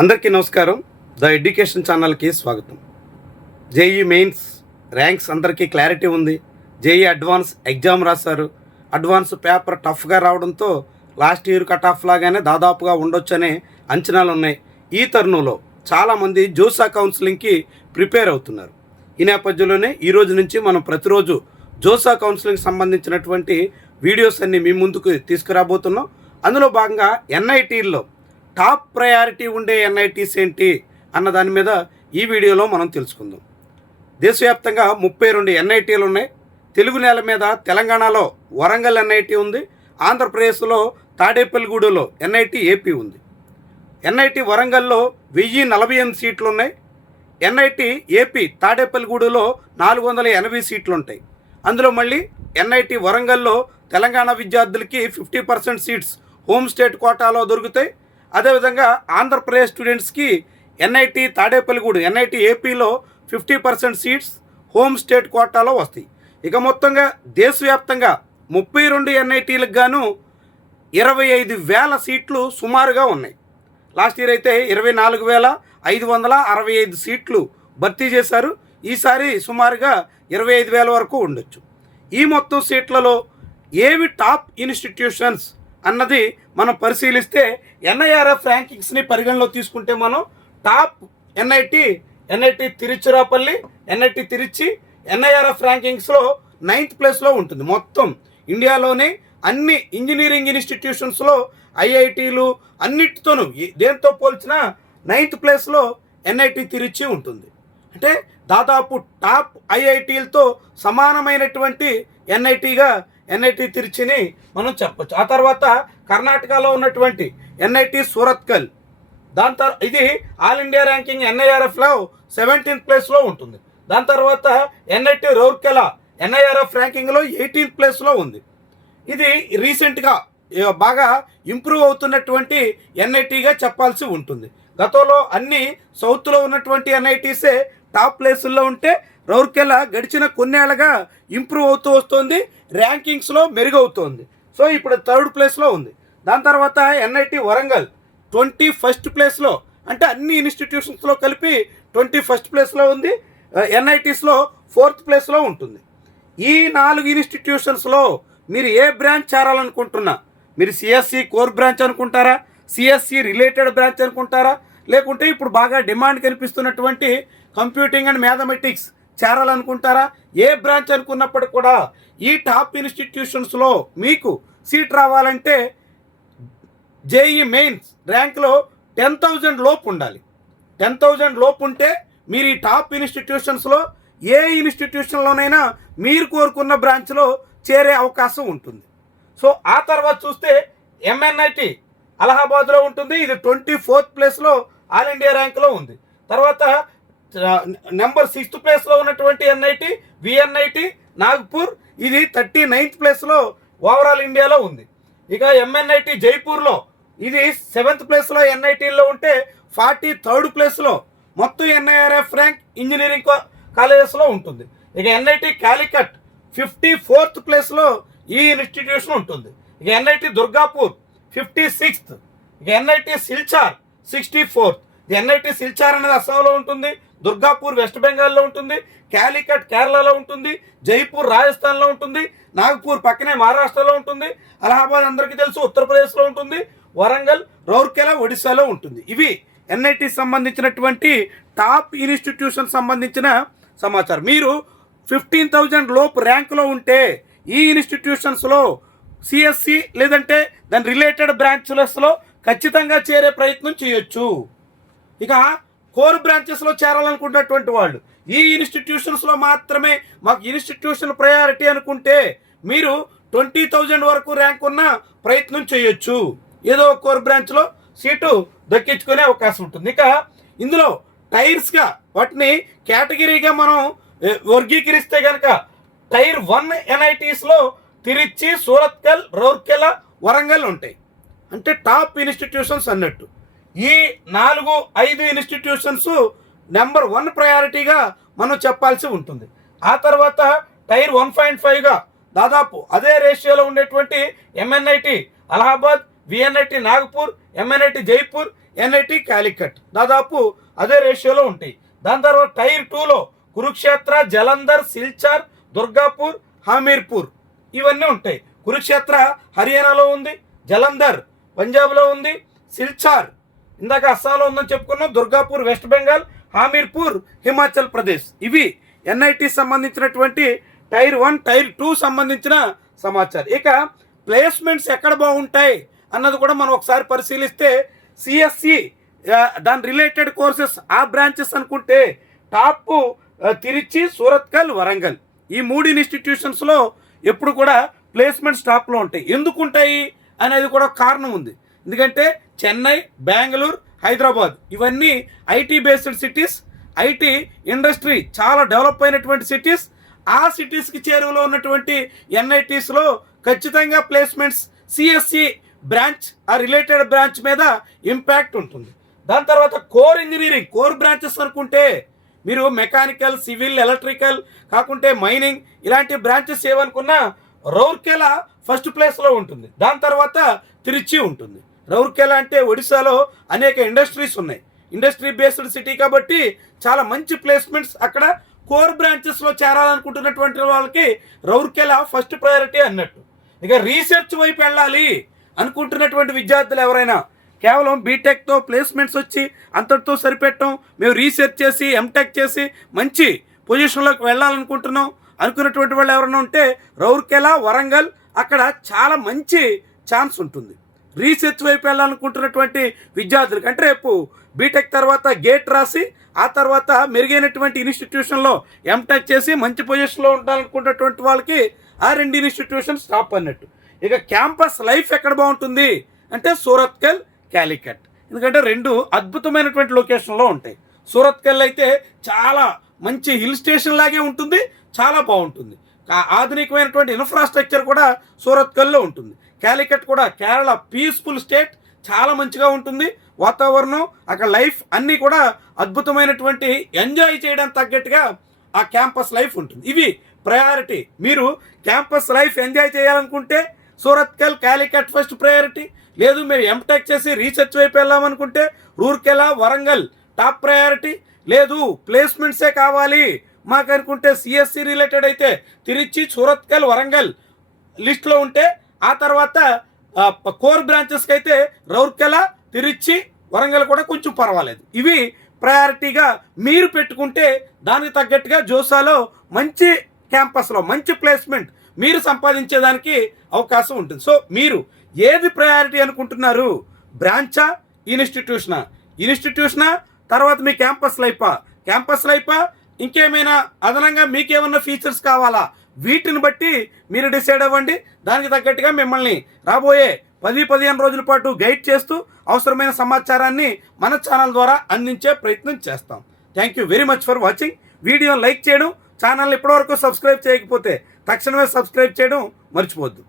అందరికీ నమస్కారం. The education ఛానల్కి స్వాగతం. జేఈ మెయిన్స్ ర్యాంక్స్ అందరికీ క్లారిటీ ఉంది. జేఈ అడ్వాన్స్ ఎగ్జామ్ రాశారు. అడ్వాన్స్ పేపర్ టఫ్గా రావడంతో లాస్ట్ ఇయర్ కట్ ఆఫ్ లాగానే దాదాపుగా ఉండొచ్చనే అంచనాలు ఉన్నాయి. ఈ తరుణంలో చాలామంది జోసా కౌన్సిలింగ్కి ప్రిపేర్ అవుతున్నారు. ఈ నేపథ్యంలోనే ఈరోజు నుంచి మనం ప్రతిరోజు జోసా కౌన్సిలింగ్ సంబంధించినటువంటి వీడియోస్ అన్ని మీ ముందుకు తీసుకురాబోతున్నాం. అందులో భాగంగా ఎన్ఐటీల్లో టాప్ ప్రయారిటీ ఉండే ఎన్ఐటీస్ ఏంటి అన్న దాని మీద ఈ వీడియోలో మనం తెలుసుకుందాం. దేశవ్యాప్తంగా 32 ఎన్ఐటీలు ఉన్నాయి. తెలుగు నేల మీద తెలంగాణలో వరంగల్ ఎన్ఐటీ ఉంది. ఆంధ్రప్రదేశ్లో తాడేపల్లిగూడలో ఎన్ఐటీ ఏపీ ఉంది. ఎన్ఐటీ వరంగల్లో 1048 సీట్లు ఉన్నాయి. ఎన్ఐటీ ఏపీ తాడేపల్లిగూడలో 480 సీట్లు ఉంటాయి. అందులో మళ్ళీ ఎన్ఐటీ వరంగల్లో తెలంగాణ విద్యార్థులకి 50% సీట్స్ హోమ్ స్టేట్ కోటాలో దొరుకుతాయి. అదేవిధంగా ఆంధ్రప్రదేశ్ స్టూడెంట్స్కి ఎన్ఐటీ తాడేపల్లిగూడు ఎన్ఐటీ ఏపీలో 50% సీట్స్ హోమ్ స్టేట్ కోటాలో వస్తాయి. ఇక మొత్తంగా దేశవ్యాప్తంగా 32 ఎన్ఐటీలకు గాను 25,000 సీట్లు సుమారుగా ఉన్నాయి. లాస్ట్ ఇయర్ అయితే 24,565 సీట్లు భర్తీ చేశారు. ఈసారి సుమారుగా 25,000 వరకు ఉండొచ్చు. ఈ మొత్తం సీట్లలో ఏవి టాప్ ఇన్స్టిట్యూషన్స్ అన్నది మనం పరిశీలిస్తే ఎన్ఐఆర్ఎఫ్ ర్యాంకింగ్స్ని పరిగణలో తీసుకుంటే మనం top NIT Tiruchirappalli, NIT Tiruchi NIRF ర్యాంకింగ్స్లో 9th ప్లేస్లో ఉంటుంది. మొత్తం ఇండియాలోనే అన్ని ఇంజనీరింగ్ ఇన్స్టిట్యూషన్స్లో ఐఐటీలు అన్నిటితోనూ దేంతో పోల్చినా 9th ప్లేస్లో ఎన్ఐటి తిరుచి ఉంటుంది. అంటే దాదాపు టాప్ ఐఐటీలతో సమానమైనటువంటి ఎన్ఐటి తిరుచిని మనం చెప్పొచ్చు. ఆ తర్వాత కర్ణాటకలో ఉన్నటువంటి ఎన్ఐటి సూరత్కల్, దాని తర్వాత ఇది ఆల్ ఇండియా ర్యాంకింగ్ ఎన్ఐఆర్ఎఫ్లో 17th ప్లేస్లో ఉంటుంది. దాని తర్వాత ఎన్ఐటి రౌర్కెలా ఎన్ఐఆర్ఎఫ్ ర్యాంకింగ్లో 18th ప్లేస్లో ఉంది. ఇది రీసెంట్గా బాగా ఇంప్రూవ్ అవుతున్నటువంటి ఎన్ఐటీగా చెప్పాల్సి ఉంటుంది. గతంలో అన్ని సౌత్లో ఉన్నటువంటి ఎన్ఐటీసే టాప్ ప్లేసుల్లో ఉంటే రౌర్కెలా గడిచిన కొన్నేళ్లుగా ఇంప్రూవ్ అవుతూ వస్తుంది, ర్యాంకింగ్స్లో మెరుగవుతోంది. సో ఇప్పుడు 3rd ప్లేస్లో ఉంది. దాని తర్వాత ఎన్ఐటి వరంగల్ 21st ప్లేస్లో, అంటే అన్ని ఇన్స్టిట్యూషన్స్లో కలిపి 21st ప్లేస్లో ఉంది. ఎన్ఐటీస్లో 4th ప్లేస్లో ఉంటుంది. ఈ 4 ఇన్స్టిట్యూషన్స్లో మీరు ఏ బ్రాంచ్ చేరాలనుకుంటున్నా, మీరు సిఎస్సి కోర్ బ్రాంచ్ అనుకుంటారా, సిఎస్సి రిలేటెడ్ బ్రాంచ్ అనుకుంటారా, లేకుంటే ఇప్పుడు బాగా డిమాండ్ కనిపిస్తున్నటువంటి కంప్యూటింగ్ అండ్ మ్యాథమెటిక్స్ చేరాలనుకుంటారా, ఏ బ్రాంచ్ అనుకున్నప్పటికి కూడా ఈ టాప్ ఇన్స్టిట్యూషన్స్లో మీకు సీట్ రావాలంటే జేఈ మెయిన్స్ ర్యాంక్లో 10,000 లోపు ఉండాలి. 10,000 లోపు ఉంటే మీరు ఈ టాప్ ఇన్స్టిట్యూషన్స్లో ఏ ఇన్స్టిట్యూషన్లోనైనా మీరు కోరుకున్న బ్రాంచ్లో చేరే అవకాశం ఉంటుంది. సో ఆ తర్వాత చూస్తే ఎంఎన్ఐటి అలహాబాద్లో ఉంటుంది. ఇది 24th ప్లేస్లో ఆల్ ఇండియా ర్యాంక్లో ఉంది. తర్వాత నెంబర్ 6th ప్లేస్లో ఉన్నటువంటి ఎన్ఐటి విఎన్ఐటి నాగ్పూర్, ఇది 39th ప్లేస్లో ఓవరాల్ ఇండియాలో ఉంది. ఇక ఎంఎన్ఐటి జైపూర్లో ఇది 7th ప్లేస్లో ఎన్ఐటీల్లో ఉంటే 43rd ప్లేస్లో మొత్తం ఎన్ఐఆర్ఎఫ్ ర్యాంక్ ఇంజనీరింగ్ కాలేజెస్లో ఉంటుంది. ఇక ఎన్ఐటి కాలికట్ 54th ప్లేస్లో ఈ ఇన్స్టిట్యూషన్ ఉంటుంది. ఇక ఎన్ఐటి దుర్గాపూర్ 56th, ఇక NIT Silchar 64th. NIT Silchar అనేది అస్సాంలో ఉంటుంది, దుర్గాపూర్ వెస్ట్ బెంగాల్లో ఉంటుంది, కాలికట్ కేరళలో ఉంటుంది, జైపూర్ రాజస్థాన్లో ఉంటుంది, నాగపూర్ పక్కనే మహారాష్ట్రలో ఉంటుంది, అలహాబాద్ అందరికీ తెలుసు ఉత్తరప్రదేశ్లో ఉంటుంది, వరంగల్ రౌర్కెలా ఒడిశాలో ఉంటుంది. ఇవి ఎన్ఐటి సంబంధించినటువంటి టాప్ ఇన్స్టిట్యూషన్ సంబంధించిన సమాచారం. మీరు 15,000 లోపు ర్యాంకులో ఉంటే ఈ ఇన్స్టిట్యూషన్స్లో సిఎస్సి లేదంటే దాని రిలేటెడ్ బ్రాంచ్లెస్లో ఖచ్చితంగా చేరే ప్రయత్నం చేయొచ్చు. ఇక కోర్ బ్రాంచెస్లో చేరాలనుకున్నటువంటి వాళ్ళు ఈ ఇన్స్టిట్యూషన్స్లో మాత్రమే మాకు ఇన్స్టిట్యూషన్ ప్రయారిటీ అనుకుంటే మీరు 20,000 వరకు ర్యాంక్ ఉన్న ప్రయత్నం చేయొచ్చు. ఏదో కోర్ బ్రాంచ్లో సీటు దక్కించుకునే అవకాశం ఉంటుంది. ఇక ఇందులో టైర్స్గా వాటిని కేటగిరీగా మనం వర్గీకరిస్తే కనుక టైర్ 1 ఎన్ఐటీస్లో తిరుచి, సూరత్కల్, రౌర్కెలా, వరంగల్ ఉంటాయి. అంటే టాప్ ఇన్స్టిట్యూషన్స్ అన్నట్టు. ఈ 4-5 ఇన్స్టిట్యూషన్స్ నెంబర్ 1 ప్రయారిటీగా మనం చెప్పాల్సి ఉంటుంది. ఆ తర్వాత టైర్ 1.5గా దాదాపు అదే రేషియోలో ఉండేటువంటి ఎంఎన్ఐటి అలహాబాద్, విఎన్ఐటి నాగపూర్, ఎంఎన్ఐటి జైపూర్, ఎన్ఐటి కాలికట్ దాదాపు అదే రేషియోలో ఉంటాయి. దాని తర్వాత టైర్ 2లో కురుక్షేత్ర, జలంధర్, సిల్చార్, దుర్గాపూర్, హమీర్పూర్ ఇవన్నీ ఉంటాయి. కురుక్షేత్ర హర్యానాలో ఉంది, జలంధర్ పంజాబ్లో ఉంది, సిల్చార్ ఇందాక అస్సాంలో ఉందని చెప్పుకున్నాం, దుర్గాపూర్ వెస్ట్ బెంగాల్, హమీర్పూర్ హిమాచల్ ప్రదేశ్. ఇవి ఎన్ఐటి సంబంధించినటువంటి టైర్ 1, టైర్ 2 సంబంధించిన సమాచారం. ఇక ప్లేస్మెంట్స్ ఎక్కడ బాగుంటాయి అన్నది కూడా మనం ఒకసారి పరిశీలిస్తే సిఎస్సి దాని రిలేటెడ్ కోర్సెస్ ఆ బ్రాంచెస్ అనుకుంటే టాప్ తిరుచి, సూరత్కల్, వరంగల్ ఈ 3 ఇన్స్టిట్యూషన్స్లో ఎప్పుడు కూడా ప్లేస్మెంట్స్ టాప్లో ఉంటాయి. ఎందుకు ఉంటాయి అనేది కూడా కారణం ఉంది. ఎందుకంటే చెన్నై, బెంగళూరు, హైదరాబాద్ ఇవన్నీ IT based cities, IT industry చాలా డెవలప్ అయినటువంటి సిటీస్. ఆ సిటీస్కి చేరువలో ఉన్నటువంటి ఎన్ఐటీస్లో ఖచ్చితంగా ప్లేస్మెంట్స్ సిఎస్సి బ్రాంచ్ ఆ రిలేటెడ్ బ్రాంచ్ మీద ఇంపాక్ట్ ఉంటుంది. దాని తర్వాత కోర్ ఇంజనీరింగ్, కోర్ బ్రాంచెస్ అనుకుంటే మీరు మెకానికల్, సివిల్, ఎలక్ట్రికల్ కాకుంటే మైనింగ్ ఇలాంటి బ్రాంచెస్ ఏమనుకున్నా రౌర్కెలా ఫస్ట్ ప్లేస్లో ఉంటుంది. దాని తర్వాత తిరుచి ఉంటుంది. రౌర్కెలా అంటే ఒడిశాలో అనేక ఇండస్ట్రీస్ ఉన్నాయి, ఇండస్ట్రీ బేస్డ్ సిటీ కాబట్టి చాలా మంచి ప్లేస్మెంట్స్ అక్కడ కోర్ బ్రాంచెస్లో చేరాలనుకుంటున్నటువంటి వాళ్ళకి రౌర్కెలా ఫస్ట్ ప్రయారిటీ అన్నట్టు. ఇక రీసెర్చ్ వైపు వెళ్ళాలి అనుకుంటున్నటువంటి విద్యార్థులు ఎవరైనా కేవలం బీటెక్తో ప్లేస్మెంట్స్ వచ్చి అంతటితో సరిపెట్టడం, మేము రీసెర్చ్ చేసి ఎంటెక్ చేసి మంచి పొజిషన్లోకి వెళ్ళాలనుకుంటున్నాం అనుకున్నటువంటి వాళ్ళు ఎవరైనా ఉంటే రౌర్కెలా, వరంగల్ అక్కడ చాలా మంచి ఛాన్స్ ఉంటుంది. రీసెర్చ్ వైపు వెళ్ళాలనుకుంటున్నటువంటి విద్యార్థులకు అంటే రేపు బీటెక్ తర్వాత గేట్ రాసి ఆ తర్వాత మెరుగైనటువంటి ఇన్స్టిట్యూషన్లో ఎంటెక్ చేసి మంచి పొజిషన్లో ఉండాలనుకున్నటువంటి వాళ్ళకి ఆ 2 ఇన్స్టిట్యూషన్స్ టాప్ అన్నట్టు. ఇక క్యాంపస్ లైఫ్ ఎక్కడ బాగుంటుంది అంటే సూరత్కల్, కాలికట్. ఎందుకంటే 2 అద్భుతమైనటువంటి లొకేషన్లో ఉంటాయి. సూరత్కల్ అయితే చాలా మంచి హిల్ స్టేషన్ లాగే ఉంటుంది, చాలా బాగుంటుంది. ఆధునికమైనటువంటి ఇన్ఫ్రాస్ట్రక్చర్ కూడా సూరత్కల్లో ఉంటుంది. కాలికట్ కూడా కేరళ పీస్ఫుల్ స్టేట్, చాలా మంచిగా ఉంటుంది వాతావరణం, అక్కడ లైఫ్ అన్నీ కూడా అద్భుతమైనటువంటి ఎంజాయ్ చేయడానికి తగ్గట్టుగా ఆ క్యాంపస్ లైఫ్ ఉంటుంది. ఇవి ప్రయారిటీ. మీరు క్యాంపస్ లైఫ్ ఎంజాయ్ చేయాలనుకుంటే సూరత్కల్, కాలికట్ ఫస్ట్ ప్రయారిటీ. లేదు మీరు ఎంటెక్ చేసి రీసెర్చ్ వైపు వెళ్ళామనుకుంటే రూర్కెలా, వరంగల్ టాప్ ప్రయారిటీ. లేదు ప్లేస్మెంట్సే కావాలి మాకు అనుకుంటే సిఎస్సి రిలేటెడ్ అయితే తిరుచి, సూరత్కల్, వరంగల్ లిస్ట్లో ఉంటే ఆ తర్వాత కోర్ బ్రాంచెస్కి అయితే రౌర్కెలా, తిరుచి, వరంగల్ కూడా కొంచెం పర్వాలేదు. ఇవి ప్రయారిటీగా మీరు పెట్టుకుంటే దానికి తగ్గట్టుగా జోసాలో మంచి క్యాంపస్లో మంచి ప్లేస్మెంట్ మీరు సంపాదించేదానికి అవకాశం ఉంటుంది. సో మీరు ఏది ప్రయారిటీ అనుకుంటున్నారు? బ్రాంచా, ఇన్స్టిట్యూషనా? ఇన్స్టిట్యూషనా తర్వాత మీ క్యాంపస్ లైఫా? క్యాంపస్ లైఫా ఇంకేమైనా అదనంగా మీకేమన్నా ఫీచర్స్ కావాలా? వీటిని బట్టి మీరు డిసైడ్ అవ్వండి. దానికి తగ్గట్టుగా మిమ్మల్ని రాబోయే 10-15 రోజుల పాటు గైడ్ చేస్తూ అవసరమైన సమాచారాన్ని మన ఛానల్ ద్వారా అందించే ప్రయత్నం చేస్తాం. Thank you very much for watching. వీడియోని లైక్ చేయడం, ఛానల్ని ఇప్పటివరకు సబ్స్క్రైబ్ చేయకపోతే తక్షణమే సబ్స్క్రైబ్ చేయడం మర్చిపోవద్దు.